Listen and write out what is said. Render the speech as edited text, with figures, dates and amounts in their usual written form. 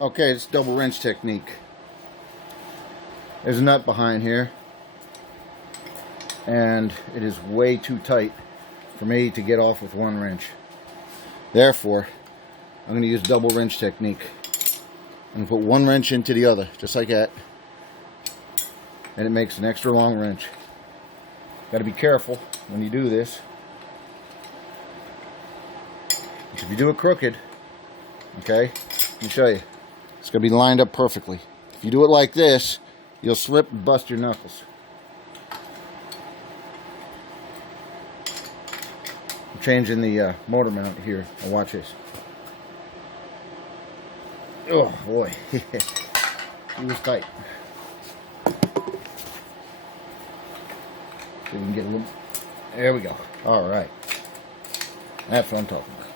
Okay, it's double wrench technique. There's a nut behind here, and it is way too tight for me to get off with one wrench. Therefore, I'm going to use double wrench technique. I'm going to put one wrench into the other, just like that, and it makes an extra long wrench. Got to be careful when you do this. If you do it crooked, okay, let me show you. It's going to be lined up perfectly. If you do it like this, you'll slip and bust your knuckles. I'm changing the motor mount here. Now watch this. Oh boy, he was tight. See if we can get a little. There we go. All right, that's what I'm talking about.